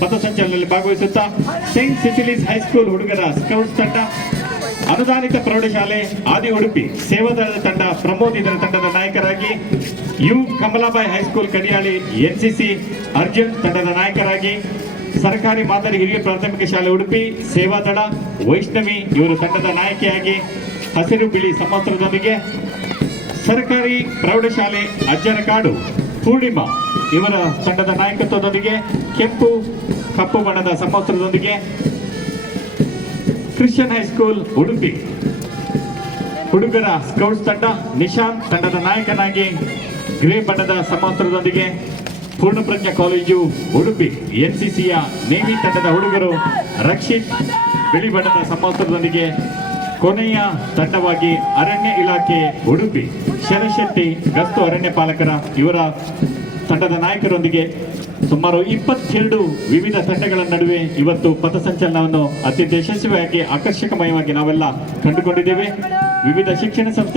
ಪಥಸಂಚಲನದಲ್ಲಿ ಭಾಗವಹಿಸುತ್ತಾ saint Cecily's high school ಹುಡುಗರ scouts ತಂಡ, ಅನುದಾನಿತ ಪ್ರೌಢಶಾಲೆ, ಆದಿ ಉಡುಪಿ ಸೇವಾದಳದ ತಂಡ, ಪ್ರಮೋದ್ ಇದರ ತಂಡದ ನಾಯಕರಾಗಿ U Kamalabai high school Kadiyali NCC Arjun ತಂಡದ ನಾಯಕರಾಗಿ, ಸರ್ಕಾರಿ ಮಾದರಿ ಹಿರಿಯ ಪ್ರಾಥಮಿಕ ಶಾಲೆ ಉಡುಪಿ ಸೇವಾದಳ ವೈಷ್ಣವಿ ಇವರು ತಂಡದ ನಾಯಕಿಯಾಗಿ ಹಸಿರು ಬಿಳಿ ಸಮವಸ್ತ್ರದೊಂದಿಗೆ ಸರ್ಕಾರಿ ಪ್ರೌಢಶಾಲೆ ಅಜ್ಜನಕಾಡು, ಪೂರ್ಣಿಮಾ ಇವರ ತಂಡದ ನಾಯಕತ್ವದೊಂದಿಗೆ ಕೆಂಪು, ಕಪ್ಪು ಬಣ್ಣದ ಸಮವಸ್ತ್ರದೊಂದಿಗೆ ಕ್ರಿಶ್ಚಿಯನ್ ಹೈಸ್ಕೂಲ್ ಉಡುಪಿ. ಹುಡುಗರ ಸ್ಕೌಟ್ಸ್ ತಂಡ ನಿಶಾಂತ್ ತಂಡದ ನಾಯಕನಾಗಿ ಗ್ರೇ ಬಣ್ಣದ ಸಮವಸ್ತ್ರದೊಂದಿಗೆ ಪೂರ್ಣಪ್ರಜ್ಞಾ ಕಾಲೇಜು ಉಡುಪಿ. ಎನ್ಸಿಸಿಯ ನೇವಿ ತಂಡದ ಹುಡುಗರು ರಕ್ಷಿತ್ ಬಿಳಿ ಬಣ್ಣದ ಸಮವಸ್ತ್ರದೊಂದಿಗೆ ಕೊನೆಯ ತಂಡವಾಗಿ ಅರಣ್ಯ ಇಲಾಖೆ ಉಡುಪಿ. ಶರಶೆಟ್ಟಿ ಗಸ್ತು ಅರಣ್ಯ ಪಾಲಕರ ಇವರ ತಂಡದ ನಾಯಕರೊಂದಿಗೆ ಸುಮಾರು ಇಪ್ಪತ್ತೆರಡು ವಿವಿಧ ತಂಡಗಳ ನಡುವೆ ಇವತ್ತು ಪಥಸಂಚಲನವನ್ನು ಅತ್ಯಂತ ಯಶಸ್ವಿಯಾಗಿ, ಆಕರ್ಷಕಮಯವಾಗಿ ನಾವೆಲ್ಲ ಕಂಡುಕೊಂಡಿದ್ದೇವೆ. ವಿವಿಧ ಶಿಕ್ಷಣ ಸಂಸ್ಥೆ